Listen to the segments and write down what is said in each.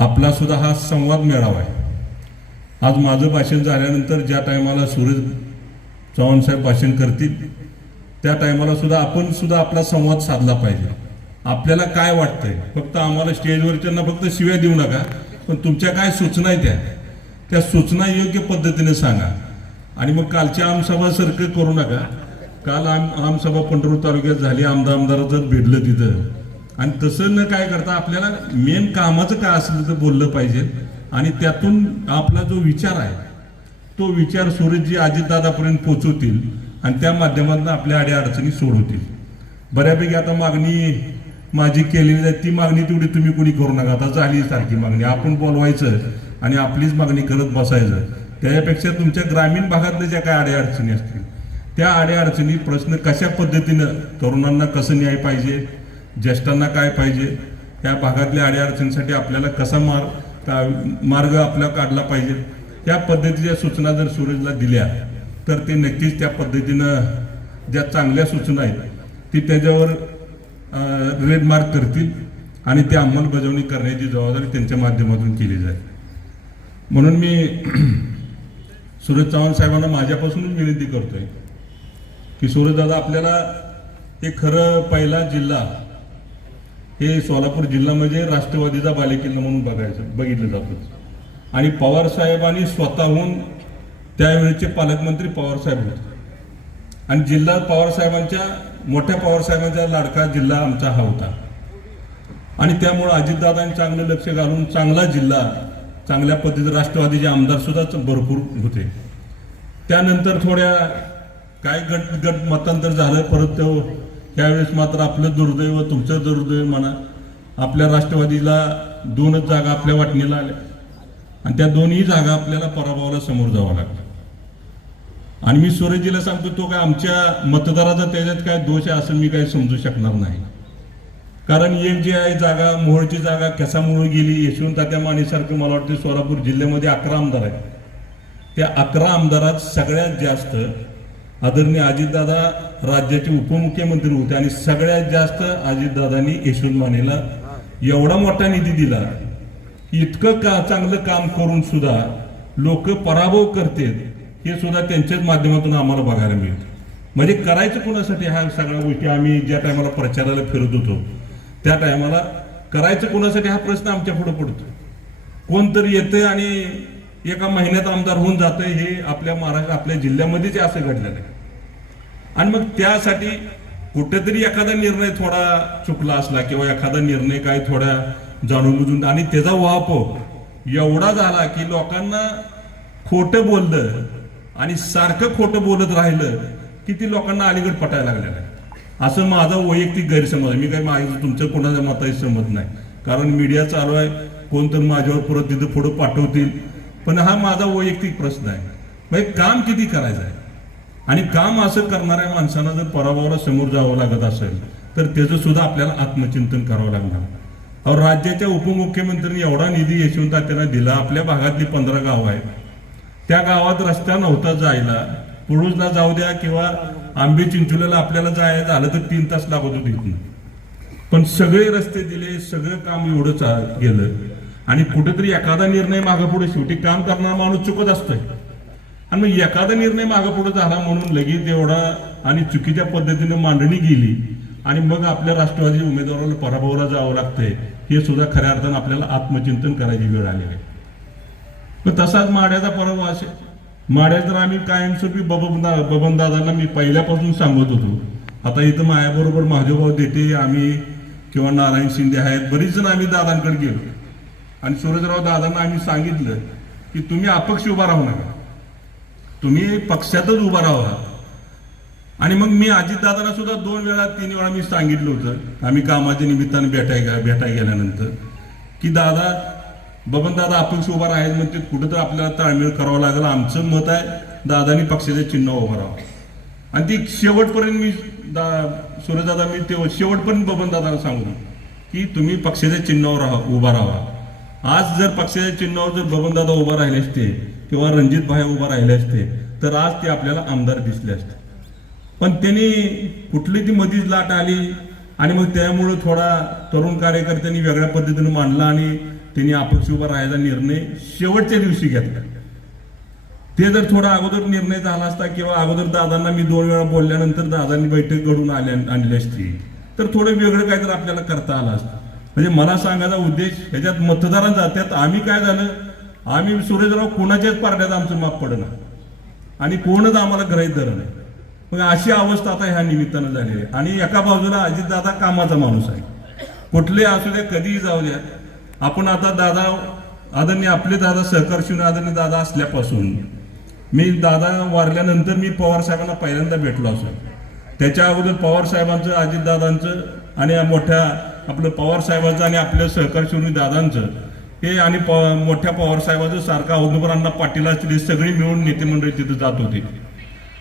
आपला सुद्धा हा संवाद मेळावा आहे. आज माझं भाषण झाल्यानंतर ज्या टायमाला सूरज चव्हाण साहेब भाषण करतील त्या टायमाला सुद्धा आपण सुद्धा आपला संवाद साधला पाहिजे. आपल्याला काय वाटतंय? फक्त आम्हाला स्टेजवरच्यांना फक्त शिव्या देऊ नका पण तुमच्या काय सूचना आहेत त्या? त्या सूचना योग्य पद्धतीने सांगा. आणि मग कालच्या आमसभा सारखं करू नका. काल आम आमसभा पंढरपूर तालुक्यात झाली आमदार आमदार जर भेटलं तिथं. आणि तसं न काय करता आपल्याला मेन कामाचं काय असलं तर बोललं पाहिजे. आणि त्यातून आपला जो विचार आहे तो विचार सूरजजी अजितदादापर्यंत पोचवतील आणि त्या माध्यमातून आपल्या अडी अडचणी सोडवतील. बऱ्यापैकी आता मागणी माझी केलेली आहे ती मागणी तेवढी तुम्ही कोणी करू नका. आता झाली सारखी मागणी. आपण बोलवायचं आणि आपलीच मागणी करत बसायचं. त्याच्यापेक्षा तुमच्या ग्रामीण भागातल्या ज्या काय अडी अडचणी असतील त्या अड्या अडचणी प्रश्न कशा पद्धतीनं तरुणांना कसं न्याय पाहिजे ज्येष्ठांना काय पाहिजे? या भागातल्या अडीअडचणीसाठी अडचणीसाठी आपल्याला कसा मार्ग मार्ग आपला काढला पाहिजे? त्या पद्धतीच्या सूचना जर सूरजला दिल्या तर ते नक्कीच त्या पद्धतीनं ज्या चांगल्या सूचना आहेत ती त्याच्यावर रेड मार्क करतील आणि ती अंमलबजावणी करण्याची जबाबदारी त्यांच्या माध्यमातून केली जाईल. म्हणून मी सूरज चव्हाण साहेबांना माझ्यापासूनच विनंती करतोय की सूरजदादा आपल्याला एक खरं पहिला जिल्हा हे सोलापूर जिल्हा म्हणजे राष्ट्रवादीचा बालेकिल्ला म्हणून बघायचं बघितलं जातं. आणि पवार साहेबांनी स्वतःहून त्यावेळेचे पालकमंत्री पवारसाहेब होते. आणि जिल्हा पवारसाहेबांच्या मोठ्या पवारसाहेबांचा लाडका जिल्हा आमचा हा होता. आणि त्यामुळं अजितदादांनी चांगलं लक्ष घालून चांगला जिल्हा चांगल्या पद्धतीने राष्ट्रवादीचे आमदारसुद्धा भरपूर होते. त्यानंतर थोड्या काय गट गट मतांतर झालं परत तो त्यावेळेस मात्र आपलं दुर्दैव तुमचं दुर्दैव म्हणा आपल्या राष्ट्रवादीला दोनच जागा आपल्या वाटणीला आल्या. आणि त्या दोन्ही जागा आपल्याला पराभवाला समोर जावं लागलं. आणि मी सूरजजीला सांगतो तो काय आमच्या मतदाराचा त्याच्यात काय दोष आहे असं मी काही समजू शकणार नाही. कारण एक जी आहे जागा मोहोळची जागा कशामुळे गेली? यशवंत तात्या मानेसारखं मला वाटतं सोलापूर जिल्ह्यामध्ये अकरा आमदार आहेत. त्या अकरा आमदारात सगळ्यात जास्त आदरणीय अजितदादा राज्याचे उपमुख्यमंत्री होते आणि सगळ्यात जास्त अजितदादांनी यशवंत मानेला एवढा मोठा निधी दिला इतकं का चांगलं काम करून सुद्धा लोक पराभव करतात हे सुद्धा त्यांच्याच माध्यमातून आम्हाला बघायला मिळतं. म्हणजे करायचं कोणासाठी ह्या सगळ्या गोष्टी आम्ही ज्या टायमाला प्रचाराला फिरत होतो त्या टायमाला करायचं कोणासाठी हा प्रश्न आमच्या पुढे पडतो. कोणतरी येतं आणि एका महिन्यात आमदार होऊन जातं हे आपल्या महाराष्ट्र आपल्या जिल्ह्यामध्येच असं घडलेलं आहे. आणि मग त्यासाठी कुठेतरी एखादा निर्णय थोडा चुकला असला किंवा एखादा निर्णय काय थोडा जाणून बुजून आणि त्याचा वाप हो. एवढा झाला की लोकांना खोटं बोललं आणि सारखं खोटं बोलत राहिलं की ती लोकांना अलीगड पटायला लागलेलं आहे. असं माझा वैयक्तिक गैरसमज आहे. मी काही माझं तुमचं कोणाच्या मताशी समज नाही. कारण मीडिया चालू आहे. कोणतरी माझ्यावर परत तिथं पुढं पाठवतील. पण हा माझा वैयक्तिक प्रश्न आहे. म्हणजे काम किती करायचं आहे? आणि काम असं करणाऱ्या माणसांना जर पराभवाला समोर जावं लागत असेल तर त्याचं सुद्धा आपल्याला आत्मचिंतन करावं लागणार. अहो राज्याच्या उपमुख्यमंत्र्यांनी एवढा निधी यशवंत त्यांना दिला आपल्या भागातली पंधरा गाव आहेत. त्या गावात रस्ता नव्हता जायला पुरुषला जाऊ द्या किंवा आंबे चिंचोल्याला आपल्याला जायला झालं तर तीन तास लागत होते पण सगळे रस्ते दिले सगळं काम एवढं गेलं. आणि कुठेतरी एखादा निर्णय मागापुढे शेवटी काम करणारा माणूस चुकत असतोय. आणि मग एखादा निर्णय मागापुढे झाला म्हणून लगेच एवढा आणि चुकीच्या पद्धतीने मांडणी गेली आणि मग आपल्या राष्ट्रवादी उमेदवाराला पराभवाला जावं लागतंय हे सुद्धा खऱ्या अर्थानं आपल्याला आत्मचिंतन करायची वेळ आलेली आहे. तसाच माड्याचा पराभव असे माड्या तर आम्ही कायमस्वरूपी बबन बबन दादांना मी पहिल्यापासून सांगत होतो. आता इथं माझ्याबरोबर महादेवभाऊ देते आम्ही किंवा नारायण शिंदे आहेत बरीच जण आम्ही दादांकडे गेलो. आणि सूरजराव दादांना आम्ही सांगितलं की तुम्ही अपक्ष उभा राहू नका. तुम्ही पक्षातच उभा राहा. आणि मग मी अजितदादांना सुद्धा दोन वेळा तीन वेळा मी सांगितलं होतं. आम्ही कामाच्या निमित्ताने भेटाय भेटाय गेल्यानंतर की दादा बबन दादा अपक्ष उभा राहायचं म्हणजे कुठं तर आपल्याला ताळमेळ करावं लागेल. आमचं मत आहे दादानी पक्षाचे चिन्ह उभं राहावं. आणि ती शेवटपर्यंत मी दा सूर्यदादा मी ते शेवटपर्यंत बबन दादाला सांगू की तुम्ही पक्षाच्या चिन्हावर राहा उभा राहा. आज जर पक्षाच्या चिन्हावर जर बबनदादा उभा राहिले असते किंवा रणजित भाई उभा राहिले असते तर आज ते आपल्याला आमदार दिसले असते. पण त्यांनी कुठली ती मधीच लाट आली आणि मग त्यामुळं थोडा तरुण कार्यकर्त्यांनी वेगळ्या पद्धतीने मांडला आणि त्यांनी अपक्ष उभा राहायचा निर्णय शेवटच्या दिवशी घेतला. ते जर थोडा अगोदर निर्णय झाला असता किंवा अगोदर दादांना मी दोन वेळा बोलल्यानंतर दादांनी बैठक घडून आल्या आणली असती तर थोडं वेगळं काहीतरी आपल्याला करता आलं असतं. म्हणजे मला सांगायचा उद्देश ह्याच्यात मतदारांचा त्यात आम्ही काय झालं? आम्ही सुरेशराव कोणाच्याच पार्ट्यात आमचं माप पडणार आणि कोणच आम्हाला ग्रहित धरलं नाही. मग अशी अवस्था आता ह्या निमित्तानं झालेली आहे. आणि एका बाजूला अजितदादा कामाचा माणूस आहे. कुठले असू द्या कधीही जाऊ द्या. आपण आता दादा आदरणीय आपले दादा सहकार शिवून आदरणीय दादा असल्यापासून मी दादा वारल्यानंतर मी पवार साहेबांना पहिल्यांदा भेटलो असं त्याच्या अगोदर पवार साहेबांचं अजितदादांचं आणि मोठ्या आपलं पवार साहेबांचं आणि आपल्या सहकार शिवणी दादांचं हे आणि प- मोठ्या पवार साहेबांचं सारखा औदुबरांना पाटील असतील सगळी मिळून नेतेमंडळी तिथं जात होते.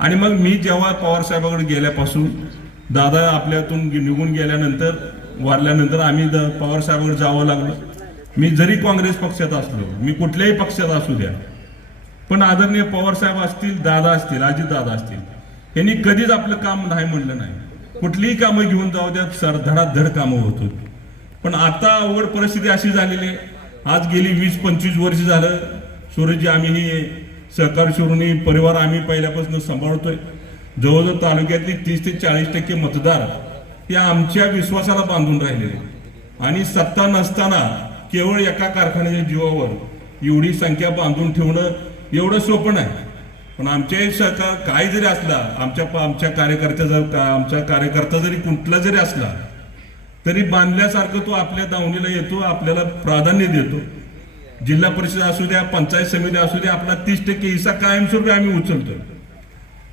आणि मग मी जेव्हा पवार साहेबाकडे गेल्यापासून दादा आपल्यातून निघून गेल्यानंतर वारल्यानंतर आम्ही द- पवार साहेबाकडे जावं लागलो. मी जरी काँग्रेस पक्षात असलो मी कुठल्याही पक्षात असू द्या पण आदरणीय पवार साहेब असतील दादा असतील अजित दादा असतील यांनी कधीच आपलं काम नाही म्हणलं नाही. कुठलीही कामं घेऊन जाऊ द्या सर धडाधड कामं होत होती. पण आता अवघड परिस्थिती अशी झालेली आहे. आज गेली वीस पंचवीस वर्ष झालं. सूरजजी आम्ही ही सहकार शिवणी परिवार आम्ही पहिल्यापासून सांभाळतोय. जवळजवळ तालुक्यातली तीस ते चाळीस टक्के मतदार हे आमच्या विश्वासाला बांधून राहिलेले आणि सत्ता नसताना केवळ एका कारखान्याच्या जीवावर एवढी संख्या बांधून ठेवणं एवढं सोपं नाही. पण आमच्याही सहकार काय जरी असला आमच्या आमच्या कार्यकर्त्या जर का- आमचा कार्यकर्ता जरी कुठला जरी असला तरी बांधल्यासारखं तो आपल्या दावणीला येतो आपल्याला प्राधान्य देतो. जिल्हा परिषद असू द्या पंचायत समिती असू द्या आपला तीस टक्के हिस्सा कायमस्वरूपी आम्ही उचलतो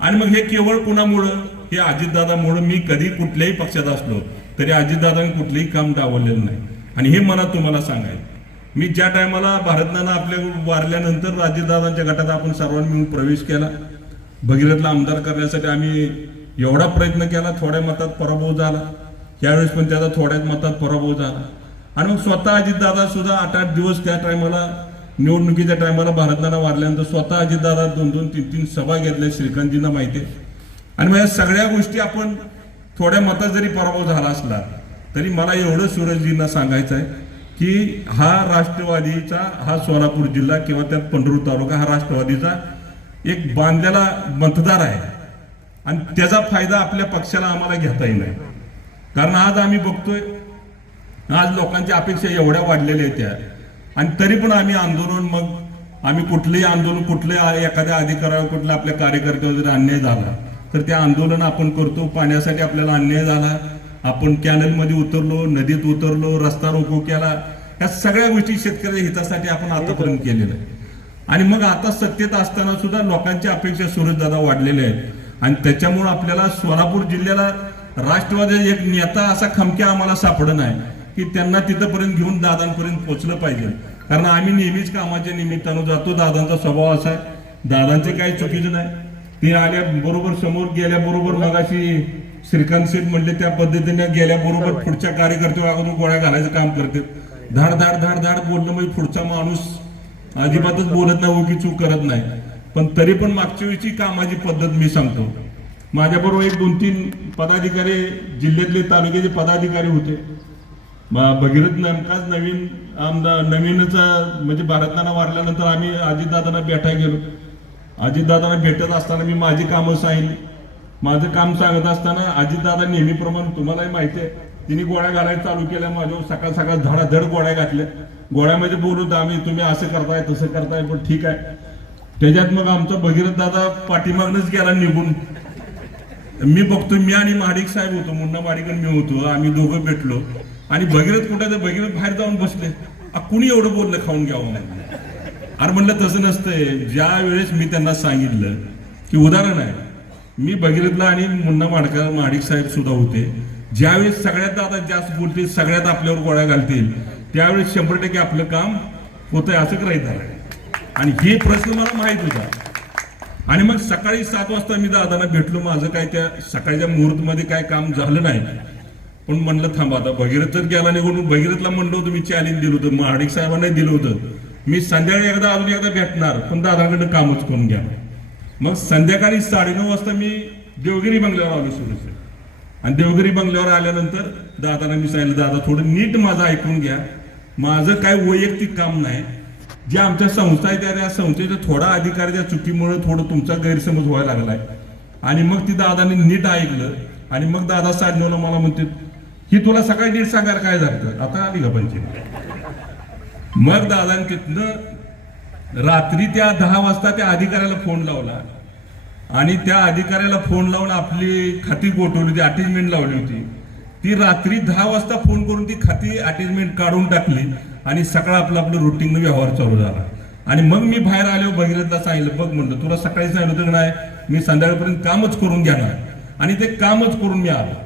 आणि मग हे केवळ कुणामुळं? हे अजितदादामुळं मी कधी कुठल्याही पक्षात असलो तरी अजितदादांनी कुठलंही काम डावललेलं नाही. आणि हे मला तुम्हाला सांगायचं मी ज्या टायमाला भारतनाना आपल्या वारल्यानंतर अजितदादांच्या गटात आपण सर्वांनी मिळून प्रवेश केला भगीरथला आमदार करण्यासाठी आम्ही एवढा प्रयत्न केला थोड्या मतात पराभव झाला. त्यावेळेस पण त्याचा थोड्याच मतात पराभव झाला. आणि मग स्वतः अजितदादा सुद्धा आठ आठ दिवस त्या टायमाला निवडणुकीच्या टायमाला भारतनाना वारल्यानंतर स्वतः अजितदादा दोन दोन तीन तीन सभा घेतल्या श्रीकांतजींना माहिती आहे. आणि मग या सगळ्या गोष्टी आपण थोड्या मतात जरी पराभव झाला असला तरी मला एवढं सूरजजींना सांगायचं आहे की हा राष्ट्रवादीचा हा सोलापूर जिल्हा किंवा त्यात पंढरपूर तालुका हा राष्ट्रवादीचा एक बांधलेला मतदार आहे. आणि त्याचा फायदा आपल्या पक्षाला आम्हाला घेता येईल कारण आज आम्ही बघतोय आज लोकांच्या अपेक्षा एवढ्या वाढलेल्या आहेत त्या. आणि तरी पण आम्ही आंदोलन मग आम्ही कुठलंही आंदोलन कुठल्या एखाद्या अधिकाऱ्यावर कुठल्या आपल्या कार्यकर्त्यावर जर अन्याय झाला तर ते आंदोलन आपण करतो. पाण्यासाठी आपल्याला अन्याय झाला. आपण कॅनलमध्ये उतरलो नदीत उतरलो रस्ता रोको केला या सगळ्या गोष्टी शेतकऱ्याच्या हितासाठी आपण आतापर्यंत केलेलं आहे आणि मग आता सत्तेत असताना सुद्धा लोकांच्या अपेक्षा सुरजदादा वाढलेल्या आहेत. आणि त्याच्यामुळे आपल्याला सोलापूर जिल्ह्याला राष्ट्रवादी एक नेता असा खमक्या आम्हाला सापडत नाही की त्यांना तिथंपर्यंत घेऊन दादांपर्यंत पोहोचलं पाहिजे. कारण आम्ही नेहमीच कामाच्या निमित्तानं जातो. दादांचा स्वभाव असा आहे. दादांचे काही चुकीचं नाही. ते आल्या बरोबर समोर गेल्या बरोबर मगाशी श्रीकांत शेठ म्हणले त्या पद्धतीने गेल्या बरोबर पुढच्या कार्यकर्त्यावर अगोदर गोळ्या घालायचं काम करते धाड धाड धाड धाड बोलणं म्हणजे पुढचा माणूस अजिबातच बोलत नाही उगी चूक करत नाही. पण तरी पण मागच्या वेळची कामाची पद्धत मी सांगतो. माझ्याबरोबर एक दोन तीन पदाधिकारी जिल्ह्यातले तालुक्याचे पदाधिकारी होते. भगीरथ नेमकाच नवीन आमदार नवीनच म्हणजे भारतनाना वारल्यानंतर आम्ही अजितदादांना भेटायला गेलो. अजितदादांना भेटत असताना मी माझी कामं सांगितली. माझं काम सांगत असताना अजितदादा नेहमीप्रमाणे तुम्हालाही माहिती आहे तिने गोळ्या घालायला चालू केल्या माझ्यावर सकाळ सकाळ धडाधड गोळ्या घातल्या. गोळ्यामध्ये बोलू आम्ही तुम्ही असं करताय तसं करताय पण ठीक आहे. त्याच्यात मग आमचा भगीरथ दादा पाठीमागनच गेला निघून. मी बघतो मी आणि माडिक साहेब होतो मुन्ना महाडिक आणि मी होतो आम्ही दोघं भेटलो. आणि भगीरथ कुठे तर भगीरथ बाहेर जाऊन बसले. कुणी एवढं बोललं खाऊन घ्यावं म्हणून? अरे म्हणलं तसं नसतंय. ज्या वेळेस मी त्यांना सांगितलं की उदाहरण आहे मी भगीरथला आणि मुन्ना माडकर माडिक साहेब सुद्धा होते. ज्यावेळेस सगळ्यात आता जास्त बोलतील सगळ्यात आपल्यावर गोळ्या घालतील त्यावेळेस शंभर टक्के आपलं काम होतं असं करायचं आणि हे प्रश्न मला माहीत होता. आणि मग सकाळी सात वाजता मी दादांना भेटलो. माझं काय त्या सकाळच्या मुहूर्तमध्ये काय काम झालं नाही. पण म्हणलं थांबा आता भगीरथ जर गेला निघून भगीरथला म्हणलं होतं मी चॅलेंज दिलं होतं महाडिक साहेबांनाही दिलं होतं. मी संध्याकाळी एकदा अजून एकदा भेटणार पण दादाकडनं कामच करून घ्या. मग संध्याकाळी साडेनऊ वाजता मी देवगिरी बंगल्यावर आलो सुरू आणि देवगिरी बंगल्यावर आल्यानंतर दादांना मी सांगितलं दादा थोडं नीट माझं ऐकून घ्या. माझं काय वैयक्तिक काम नाही. जे आमच्या संस्था आहे त्या त्या संस्थेचा थोडा अधिकारी त्या चुकीमुळे थोडं तुमचा गैरसमज व्हायला लागलाय. आणि मग ती दादाने नीट ऐकलं. आणि मग दादा साडनवला मला म्हणते ही तुला सकाळी नीट सांगायला काय झालं? आता आली का पंचायत? मग दादाने तिथनं रात्री त्या दहा वाजता त्या अधिकाऱ्याला फोन लावला. आणि त्या अधिकाऱ्याला फोन लावून आपली खाती गोठवली होती अटॅचमेंट लावली होती. ती रात्री दहा वाजता फोन करून ती खाती अटॅचमेंट काढून टाकली आणि सकाळ आपलं आपलं रुटीन व्यवहार चालू झाला. आणि मग मी बाहेर आलो भगीरथला सांगितलं बघ म्हणलं तुला सकाळी सांगितलं होतं की नाही मी संध्याकाळपर्यंत कामच करून घेणार. आणि ते कामच करून मी आलो.